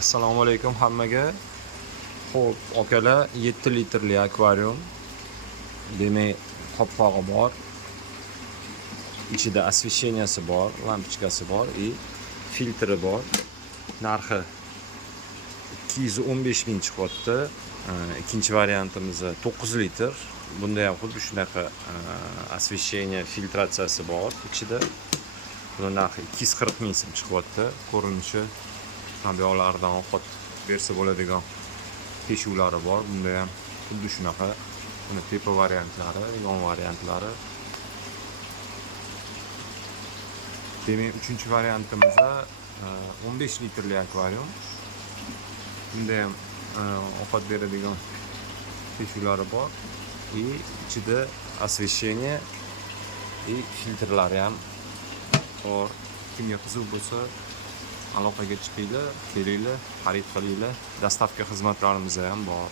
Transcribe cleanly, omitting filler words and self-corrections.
Assalomu alaykum hammaga. Xo'p, akalar 7 litrli akvarium. Demak, qopqog'i bor. Ichida освещенияsi bor, lampochkasi bor и filtri bor. Narxi 215 ming chiqyapti. Ikkinchi variantimiz 9 litr. Bunda ham xuddi shunaqa освещение, filtratsiyasi bor ichida. Buni narxi 240 ming so'm chiqyapti. Ko'rinishi nabiyolardan ovqat bersa bo'ladigan teshuvlari bor. Bunda ham xuddi shunaqa. Buni tepa variantlari, yon variantlari. Demak, 3-variantimizda 15 litrli akvarium. Bunda ham ovqat beradigan teshuvlari bor. И ichida освещение и filtrlari ham bor. Kimga qiziq bo'lsa, aloqaga chiqinglar, kelinglar, xarid qilinglar. Dostavka xizmatlarimiz ham bor.